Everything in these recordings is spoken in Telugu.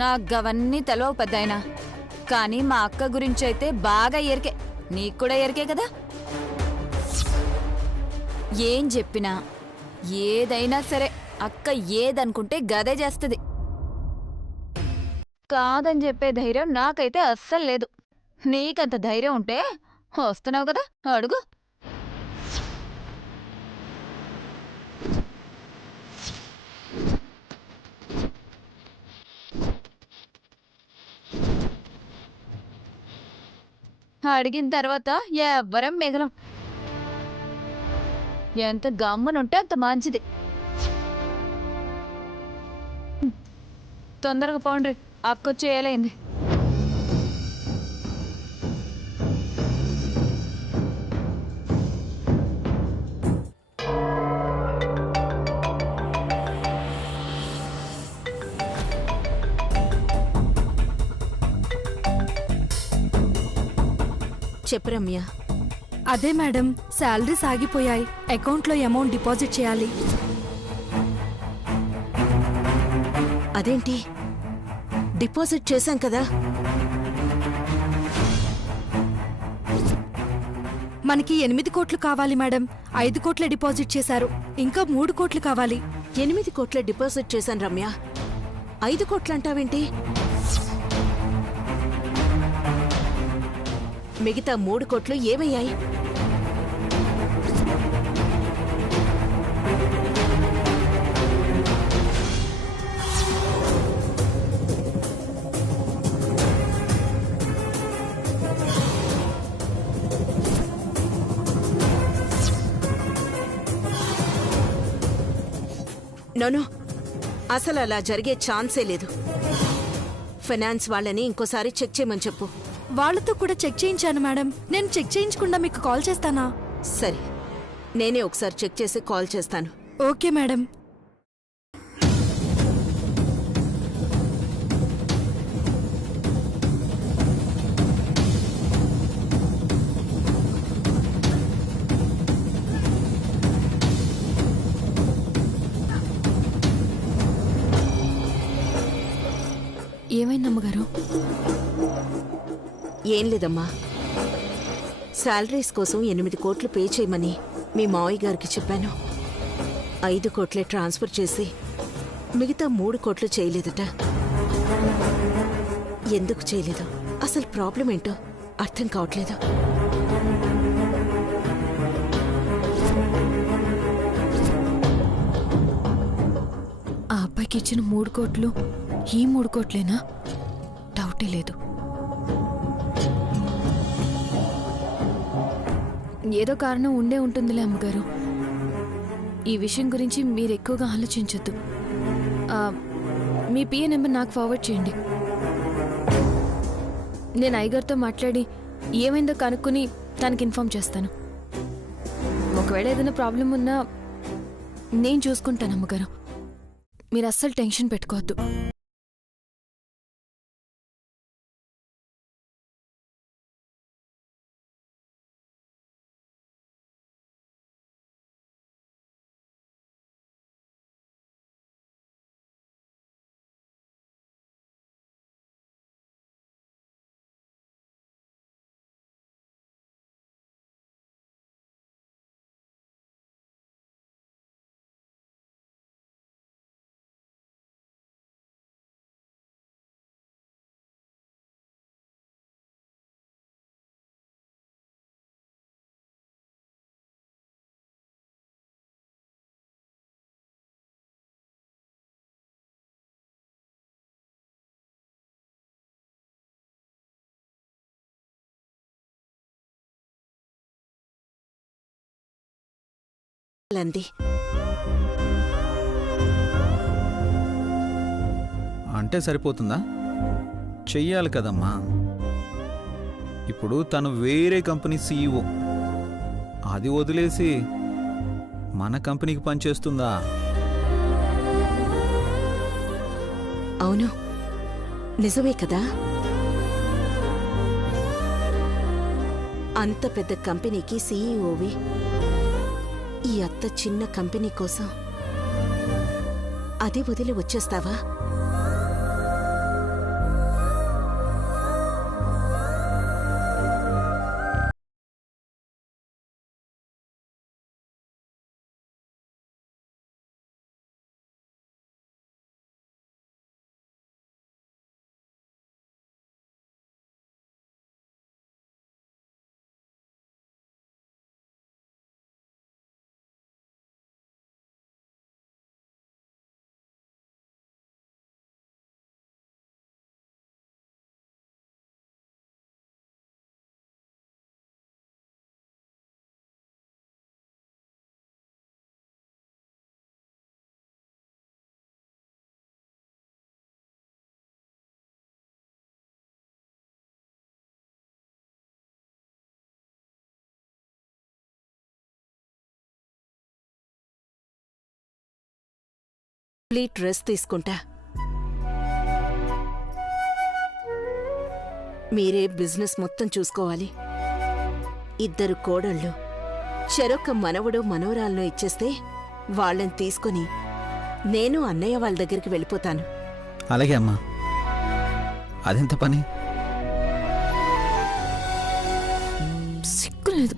నాకు గవన్నీ తెలవవు పెద్దాయనా. కానీ మా అక్క గురించి అయితే బాగా ఎరికే. నీకు కూడా ఎరికే కదా. ఏం చెప్పినా ఏదైనా సరే అక్క ఏదనుకుంటే గదే చేస్తుంది. కాదని చెప్పే ధైర్యం నాకైతే అస్సలు లేదు. నీకంత ధైర్యం ఉంటే వస్తున్నావు కదా, అడుగు. అడిగిన తర్వాత ఎవ్వరం మిగలం. ఎంత గమ్మనుంటే అంత మంచిది. తొందరగా పోండ్రి, అక్కొచ్చేయలేంది. చెప్పు రమ్య. అదే మేడం, శాలరీస్ ఆగిపోయాయి. అకౌంట్లో అమౌంట్ డిపాజిట్ చేయాలి. అదేంటి, డిపాజిట్ చేశాం కదా. మనకి 8 కోట్లు కావాలి మేడం. 5 కోట్ల డిపాజిట్ చేశారు. ఇంకా 3 కోట్లు కావాలి. 8 కోట్ల డిపాజిట్ చేశాను రమ్య. 5 కోట్లు అంటావేంటి? మిగతా 3 కోట్లు ఏమయ్యాయి? నోనో, అసలు అలా జరిగే ఛాన్సే లేదు. ఫైనాన్స్ వాళ్ళని ఇంకోసారి చెక్ చేయమని చెప్పు. వాళ్ళతో కూడా చెక్ చేయించాను మేడం. నేను చెక్ చేయించకుండా మీకు కాల్ చేస్తానా? సరే, నేనే ఒకసారి చెక్ చేసి కాల్ చేస్తాను. Okay madam. ఏమైందమ్మగారు? ఏం లేదమ్మా, శాలరీస్ కోసం 8 కోట్లు పే చేయమని మీ మావయ్య గారికి చెప్పాను. 5 కోట్లే ట్రాన్స్ఫర్ చేసి మిగతా 3 కోట్లు చేయలేదట. ఎందుకు చేయలేదు, అసలు ప్రాబ్లం ఏంటో అర్థం కావట్లేదు. ఆ అబ్బాయికి ఇచ్చిన 3 కోట్లు ఈ 3 కోట్లేనా? డౌటే లేదు. ఏదో కారణం ఉండే ఉంటుందిలే అమ్మగారు. ఈ విషయం గురించి మీరు ఎక్కువగా ఆలోచించొద్దు. మీ పిఏ నెంబర్ నాకు ఫార్వర్డ్ చేయండి. నేను అయ్యగారితో మాట్లాడి ఏమైందో కనుక్కొని తనకి ఇన్ఫార్మ్ చేస్తాను. ఒకవేళ ఏదైనా ప్రాబ్లం ఉన్నా నేను చూసుకుంటాను అమ్మగారు. మీరు అస్సలు టెన్షన్ పెట్టుకోవద్దు. అంది. అంటే సరిపోతుందా? చెయ్యాలి కదమ్మా. ఇప్పుడు తను వేరే కంపెనీ సీఈఓ. అది వదిలేసి మన కంపెనీకి పనిచేస్తుందా? అవును, నిజమే కదా. అంత పెద్ద కంపెనీకి సీఈఓవి. ఈ అత్త చిన్న కంపెనీ కోసం అది వదిలి వచ్చేస్తావా? కంప్లీట్ రెస్ట్ తీసుకుంటా. మీరే బిజినెస్ మొత్తం చూసుకోవాలి. 2 కోడళ్ళు, చెరొక్క మనవడు మనవరాలను ఇచ్చేస్తే వాళ్ళని తీసుకుని నేను అన్నయ్య వాళ్ళ దగ్గరికి వెళ్ళిపోతాను. అలాగే అమ్మా. అదెంత పని? సిగ్గులేదు.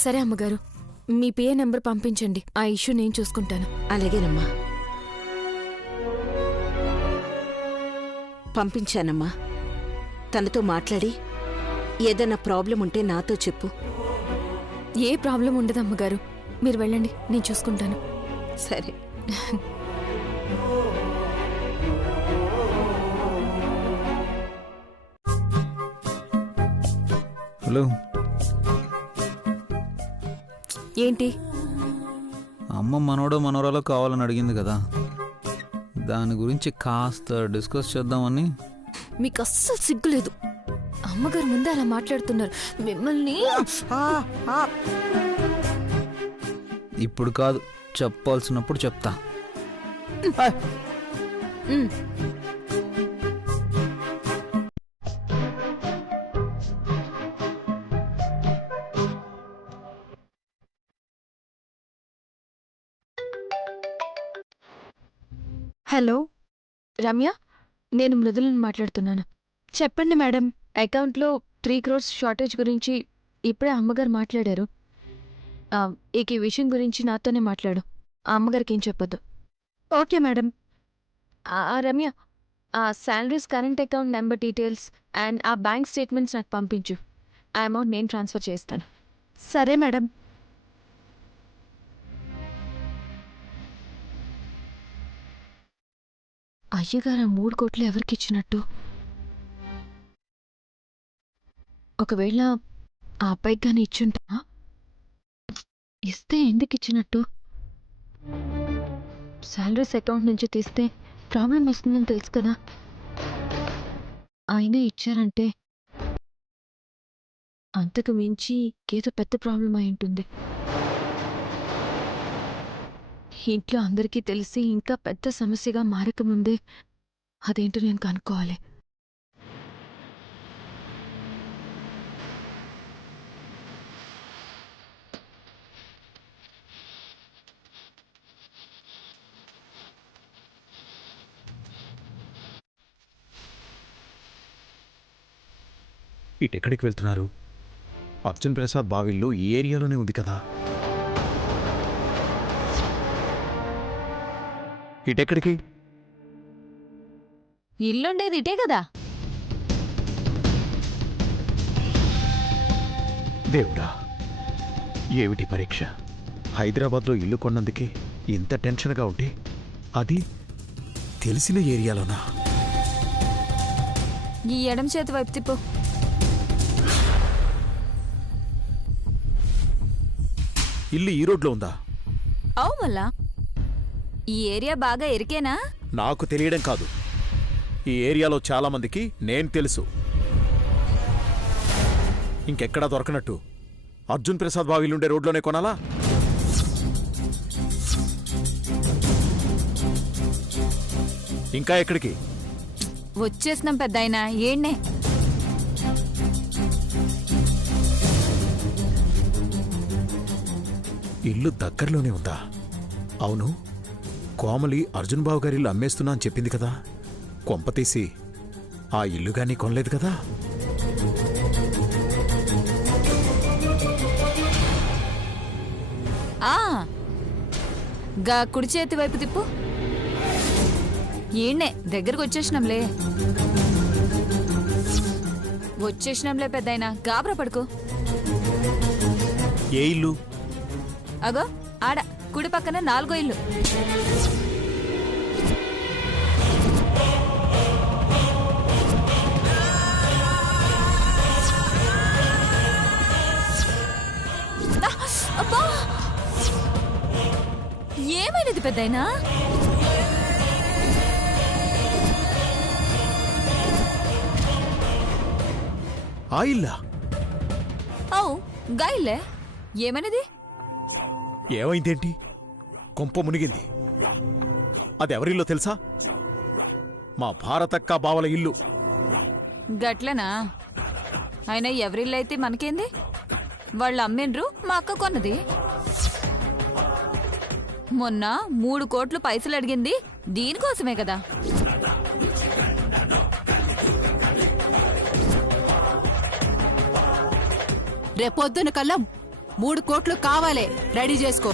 సరే అమ్మగారు, మీ పిఏ నెంబర్ పంపించండి. ఆ ఇష్యూ నేను చూసుకుంటాను. అలాగేనమ్మా. పంపించానమ్మా. తనతో మాట్లాడి ఏదైనా ప్రాబ్లం ఉంటే నాతో చెప్పు. ఏ ప్రాబ్లం ఉండదు అమ్మగారు. మీరు వెళ్ళండి, నేను చూసుకుంటాను. సరే. హలో. ఏంటి? అమ్మ మనోడో మనోరాలో కావాలని అడిగింది కదా, దాని గురించి కాస్త డిస్కస్ చేద్దామని. మీకు అస్సలు సిగ్గులేదు. అమ్మగారు ముందే అలా మాట్లాడుతున్నారు. మిమ్మల్ని ఇప్పుడు కాదు, చెప్పాల్సినప్పుడు చెప్తా. ఉమ్. హలో, రమ్య, నేను మృదులను మాట్లాడుతున్నాను. చెప్పండి మేడం. అకౌంట్లో 3 crores షార్టేజ్ గురించి ఇప్పుడే అమ్మగారు మాట్లాడారు. ఇక ఈ విషయం గురించి నాతోనే మాట్లాడు. ఆ అమ్మగారికి ఏం చెప్పొద్దు. Okay madam. రమ్య, ఆ salaries current account number details and ఆ బ్యాంక్ స్టేట్మెంట్స్ నాకు పంపించు. ఆ అమౌంట్ నేను ట్రాన్స్ఫర్ చేస్తాను. సరే మేడం. అయ్యగారు 3 కోట్లు ఎవరికి ఇచ్చినట్టు? ఒకవేళ ఆ అబ్బాయికి కానీ ఇచ్చుంటా? ఇస్తే ఎందుకు ఇచ్చినట్టు? శాలరీస్ అకౌంట్ నుంచి తీస్తే ప్రాబ్లం వస్తుందని తెలుసు కదా. అయినా ఇచ్చారంటే అంతకు మించి ఏదో పెద్ద ప్రాబ్లం అయి ఉంటుంది. ఇంట్లో అందరికీ తెలిసి ఇంకా పెద్ద సమస్యగా మారకముందే అదేంటో నేను కనుక్కోవాలి. ఇటెక్కడికి వెళ్తున్నారు? అర్జున్ ప్రసాద్ బావిల్లో ఈ ఏరియాలోనే ఉంది కదా. ఇటెక్కడికి? ఇల్లుండేది ఇటే కదా. దేవుడా, ఏమిటి పరీక్ష? హైదరాబాద్లో ఇల్లు కొన్నందుకే ఇంత టెన్షన్గా ఉంటే అది తెలిసిన ఏరియాలోనా? ఈ ఎడం చేతి వైపు తిప్పు. ఇల్లు ఈ రోడ్లో ఉందా? అవు మళ్ళా ఈ ఏరియా బాగా ఎరికేనా? నాకు తెలియడం కాదు, ఈ ఏరియాలో చాలా మందికి నేను తెలుసు. ఇంకెక్కడా దొరకనట్టు అర్జున్ ప్రసాద్ బావిలుండే రోడ్లోనే కొనాలా? ఇంకా ఎక్కడికి? వచ్చేసినాం పెద్దాయనా. ఏడ్నే ఇల్లు దగ్గరలోనే ఉందా? అవును, కోమలి అర్జున్ బాబు గారి ఇల్లు అమ్మేస్తున్నా అని చెప్పింది కదా. కొంపతీసి ఆ ఇల్లు గానీ కొనలేదు కదా? గా కుడి చేతి వైపు తిప్పు. ఏడ్నే దగ్గరకు వచ్చేసినాంలే. వచ్చేసినాంలే పెద్దాయనా, గాబరా పడుకో. ఏ ఇల్లు? అగో ఆడ కుడి పక్కన 4వ ఇల్లు. అబ్బా, ఏమైనది పెద్దాయనా? ఆ ఇల్లా? అవు గా ఇల్లే. ఏమనేది? ఏమైందేంటి? కొంప మునిగింది. అదెవరిల్లో తెలుసా? మా భారతక్క బావల ఇల్లు. గట్లనా? అయినా ఎవరిల్లైతే మనకేంది? వాళ్ళు అమ్మిండ్రు, మా అక్క కొన్నది. మొన్న 3 కోట్లు పైసలు అడిగింది దీనికోసమే కదా. రేపొద్దున కల్లా 3 కోట్లు కావాలే, రెడీ చేసుకో.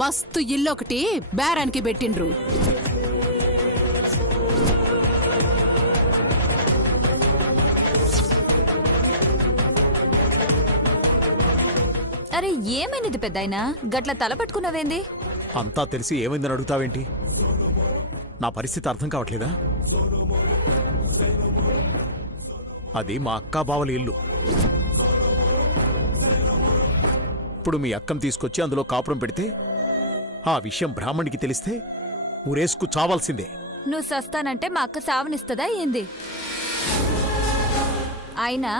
మస్తు ఇల్లు ఒకటి బేరానికి పెట్టిండ్రు. అరే ఏమైనది పెద్దాయనా, గట్ల తల పట్టుకున్నావేంది? అంతా తెలిసి ఏమైందని అడుగుతావేంటి? నా పరిస్థితి అర్థం కావట్లేదా? అది మా అక్కా బావల ఇల్లు. ఇప్పుడు మీ అక్కం తీసుకొచ్చి అందులో కాపురం పెడితే ఆ విషయం బ్రాహ్మణికి తెలిస్తే ఊరేసుకు చావాల్సిందే. నువ్వు సస్తానంటే మా అక్క సావనిస్తదా ఏంది? అయినా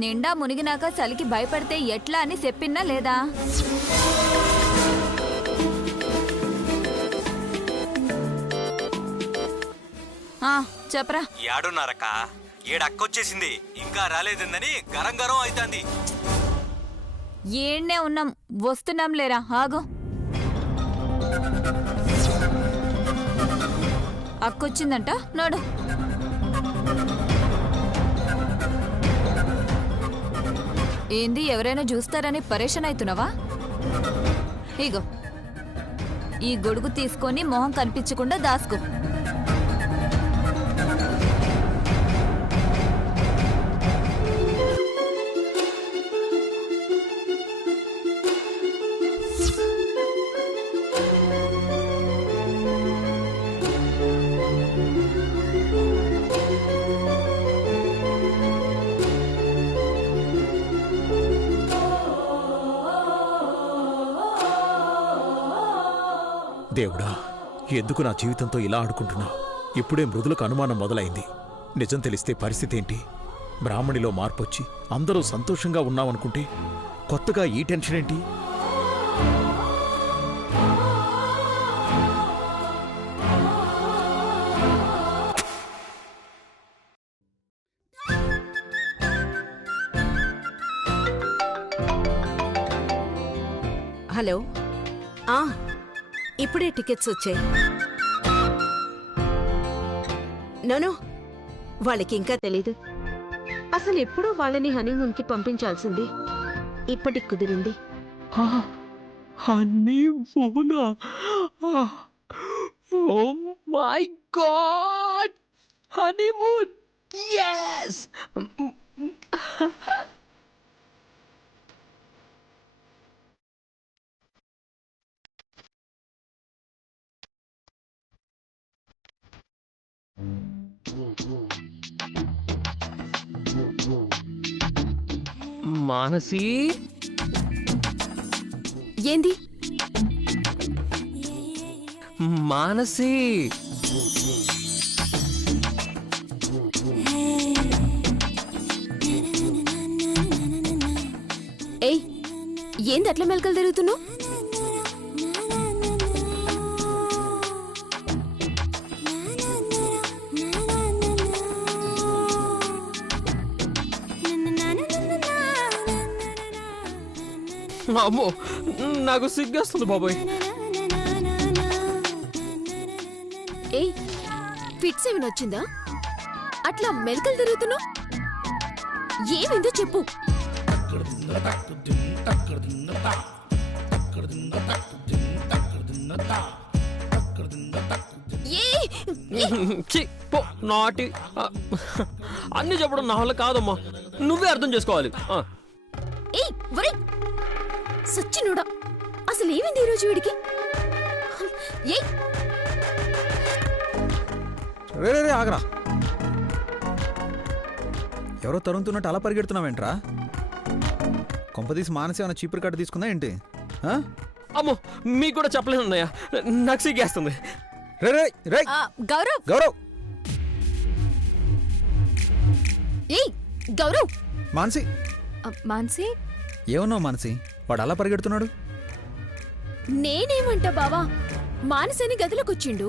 నిండా మునిగినాక చలికి భయపడితే ఎట్లా అని చెప్పినా లేదా? చెప్పరా. ఏడున్నారక్క? ఏడక్కొచ్చేసింది, ఇంకా రాలేదని గరం గరం అవుతుంది. ఏడ్నే ఉన్నాం, వస్తున్నాం లేరా, ఆగో. అక్కొచ్చిందంట, నడు. ఏంది, ఎవరైనా చూస్తారని పరేషాన్ అవుతున్నావా? ఇగో ఈ గొడుగు తీసుకొని మొహం కనిపించకుండా దాసుకో. దేవుడా, ఎందుకు నా జీవితంతో ఇలా ఆడుకుంటున్నావు? ఇప్పుడే మృదులకు అనుమానం మొదలైంది. నిజం తెలిస్తే పరిస్థితి ఏంటి? బ్రాహ్మణిలో మార్పొచ్చి అందరూ సంతోషంగా ఉన్నామనుకుంటే కొత్తగా ఈ టెన్షన్ ఏంటి? హలో. ఇప్పుడే టికెట్స్ వచ్చాయి. నోనో, వాళ్ళకి ఇంకా తెలీదు. అసలు ఎప్పుడూ వాళ్ళని హనీమూన్కి పంపించాల్సింది, ఇప్పటికి కుదిరింది. హనీమూనా? Oh my god, honeymoon! yes. Manasi, ఏంది? మానసి, ఏయ్, ఏంది అట్లా మెలకలు తిరుగుతున్నావు? అమ్మో, నాకు సిగ్గేస్తుంది బాబోయ్. ఏయ్, ఫిట్స్ ఏమైనా వచ్చిందా? అట్లా మెలకలు తిరుగుతున్నావు, ఏమైందో చెప్పు. నాటి అన్ని చెప్పడం నా వల్ల కాదమ్మా, నువ్వే అర్థం చేసుకోవాలి. ఏయ్ వరే, సచ్చినోడా, అసలు ఏమైంది ఈరోజు వీడికి? ఏయ్, రే రే రే, ఆగరా. ఎవరో తరుముతున్నట్టు అలా పరిగెడుతున్నావేంట్రా? కొంపదీసి మానసి ఏమైనా చీపురు కట్ట తీసుకుందా ఏంటి? అమ్మో, మీకు కూడా చెప్పలేదు అన్నయ్య, నాకు సిగ్గేస్తుంది. రే రే రే, గౌరవ్ గౌరవ్. ఏయ్ గౌరవ్. మానసి, మాన్సి, ఏమన్నావు మానసి, వాడు అలా పరిగెడుతున్నాడు? నేనేమంటా బావా, మానసని గదిలోకొచ్చిండు,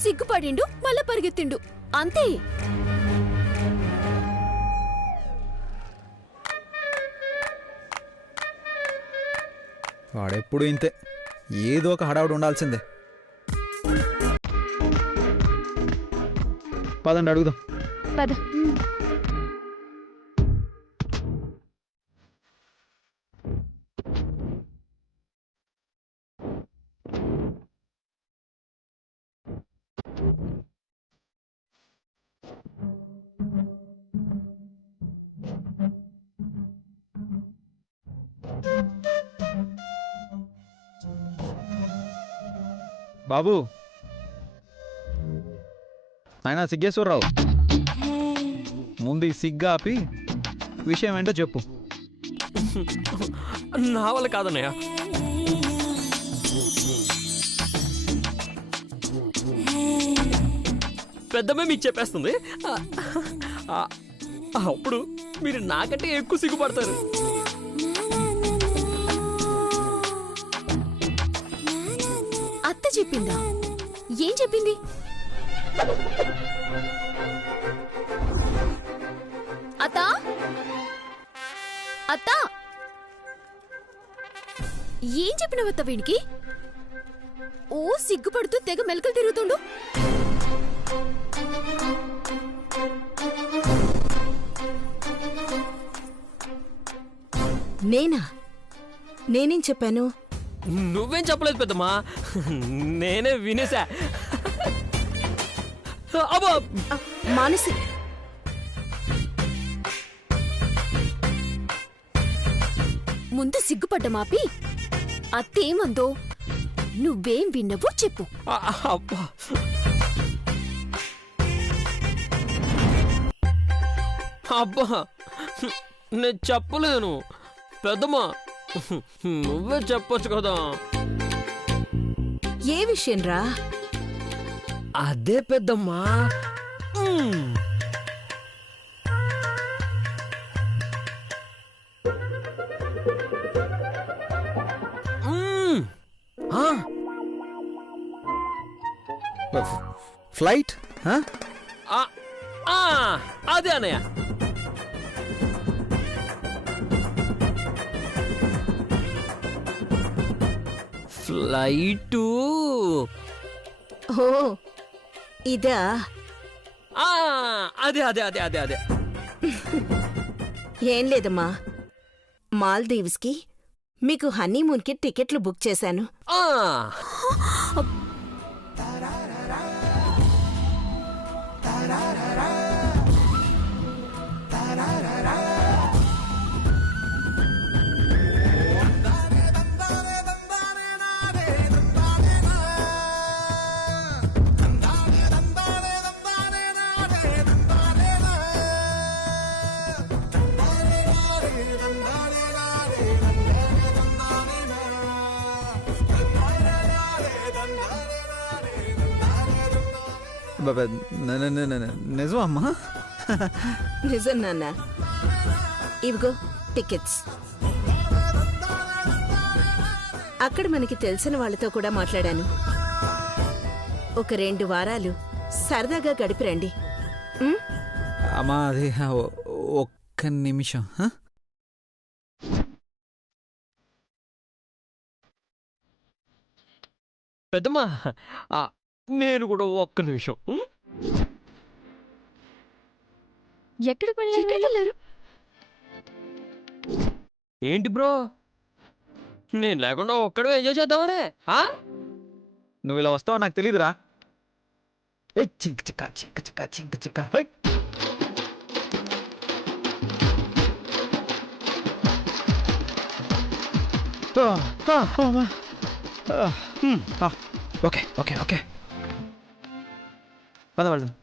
సిగ్గుపడిండు, మళ్ళా పరిగెత్తిండు, అంతే. వాడెప్పుడు ఇంతే, ఏదో ఒక హడావుడు ఉండాల్సిందే. పదండి అడుగుదాం. పద. బాబు, ఆయన సిగ్గేశ్వరరావు, ముందు ఈ సిగ్గా ఆపి విషయం ఏంటో చెప్పు. నా వల్ల కాదన్నయ్య. పెద్దమ్మే మీకు చెప్పేస్తుంది, అప్పుడు మీరు నాకంటే ఎక్కువ సిగ్గుపడతారు. అత్త చెప్పిందా? ఏం చెప్పింది? అత్తా, అత్తా, ఏం చెప్పినవత్త వీడికి? ఓ సిగ్గుపడుతూ తెగ మెలకలు తిరుగుతుండు. నేనేం చెప్పాను? నువ్వేం చెప్పలేదు పెద్దమ్మా, నేనే వినేసా. అబ్బా మానసి, ముందు సిగ్గుపడ్డ మాపి అత్తేమందో నువ్వేం విన్నవో చెప్పు. అబ్బా అబ్బా నేను చెప్పలేను పెద్దమ్మా, నువ్వే చెప్పొచ్చు కదా. ఏ విషయం రా? అదే పెద్దమ్మా, ఫ్లైట్? అదే అన్నయ్య. ఫ్లైటు? ఓ ఇదా? అదే అదే అదే అదే అదే. ఏం లేదమ్మా, మాల్దీవ్స్కి మీకు హనీమూన్కి టికెట్లు బుక్ చేశాను. నిజం అమ్మా? నిజం నాన్న. ఇవిగో టికెట్స్. అక్కడ మనకి తెలిసిన వాళ్ళతో కూడా మాట్లాడాను. ఒక 2 వారాలు సరదాగా గడిపిరండి. అమ్మా అది ఒక్క నిమిషం. పెద్దమ్మా నేను కూడా ఒక్క నిమిషం. ఎక్కడికి వెళ్ళారు? ఏంటి బ్రో, నేను లేకుండా ఒక్కడే ఎంజాయ్ చేద్దామనే? నువ్వు ఇలా వస్తావో నాకు తెలీదురా. ఓకే ఓకే ఓకే, పద వెళ్దాం.